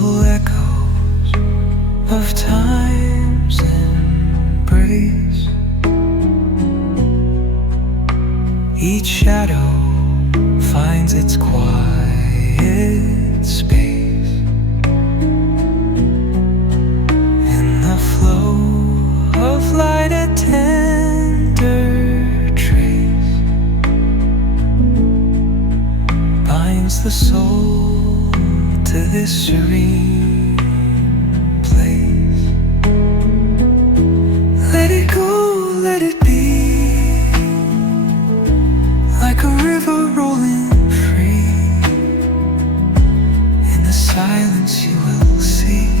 full echoes of time's embrace. Each shadow finds its quiet space in the flow of light, a tender trace binds the soul to this serene place. Let it go, let it be, like a river rolling free. In the silence you will see